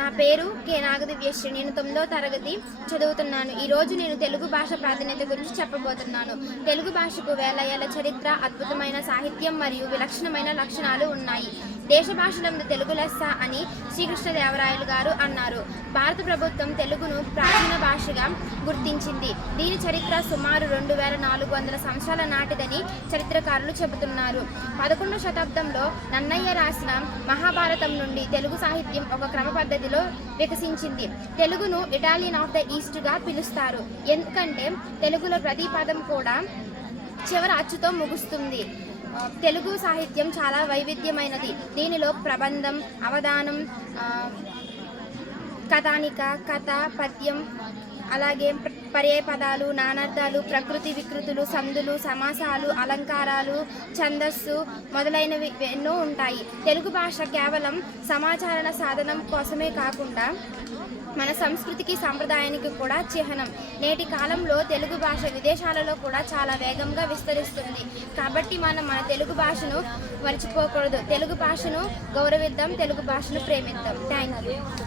నా పేరు కె నాగదివ్యశ్రీ. నేను 9వ తరగతి చదువుతున్నాను. ఈరోజు నేను తెలుగు భాష ప్రాధాన్యత గురించి చెప్పబోతున్నాను. తెలుగు భాషకు వేల ఏళ్ల చరిత్ర, అద్భుతమైన సాహిత్యం మరియు విలక్షణమైన లక్షణాలు ఉన్నాయి. దేశ భాషలందు తెలుగు లెస్స అని శ్రీకృష్ణదేవరాయలు గారు అన్నారు. భారత ప్రభుత్వం తెలుగును ప్రాచీన భాషగా గుర్తించింది. దీని చరిత్ర సుమారు 2400 సంవత్సరాల నాటిదని చరిత్రకారులు చెబుతున్నారు. 11వ శతాబ్దంలో నన్నయ్య రాసిన మహాభారతం నుండి తెలుగు సాహిత్యం ఒక క్రమ పద్ధతిలో వికసించింది. తెలుగును ఇటాలియన్ ఆఫ్ ద ఈస్ట్ గా పిలుస్తారు, ఎందుకంటే తెలుగులో ప్రతి పదం కూడా చివరి అచ్చుతో ముగుస్తుంది. తెలుగు సాహిత్యం చాలా వైవిధ్యమైనది. దీనిలో ప్రబంధం, అవధానం, కథానిక, కథ, పద్యం, అలాగే పర్యాయ పదాలు, నానార్థాలు, ప్రకృతి వికృతులు, సందులు, సమాసాలు, అలంకారాలు, ఛందస్సు మొదలైనవి ఎన్నో ఉంటాయి. తెలుగు భాష కేవలం సమాచార సాధనం కోసమే కాకుండా మన సంస్కృతికి, సంప్రదాయానికి కూడా చిహ్నం. నేటి కాలంలో తెలుగు భాష విదేశాలలో కూడా చాలా వేగంగా విస్తరిస్తుంది. కాబట్టి మనం మన తెలుగు భాషను మర్చిపోకూడదు. తెలుగు భాషను గౌరవిద్దాం, తెలుగు భాషను ప్రేమిద్దాం. Thank you.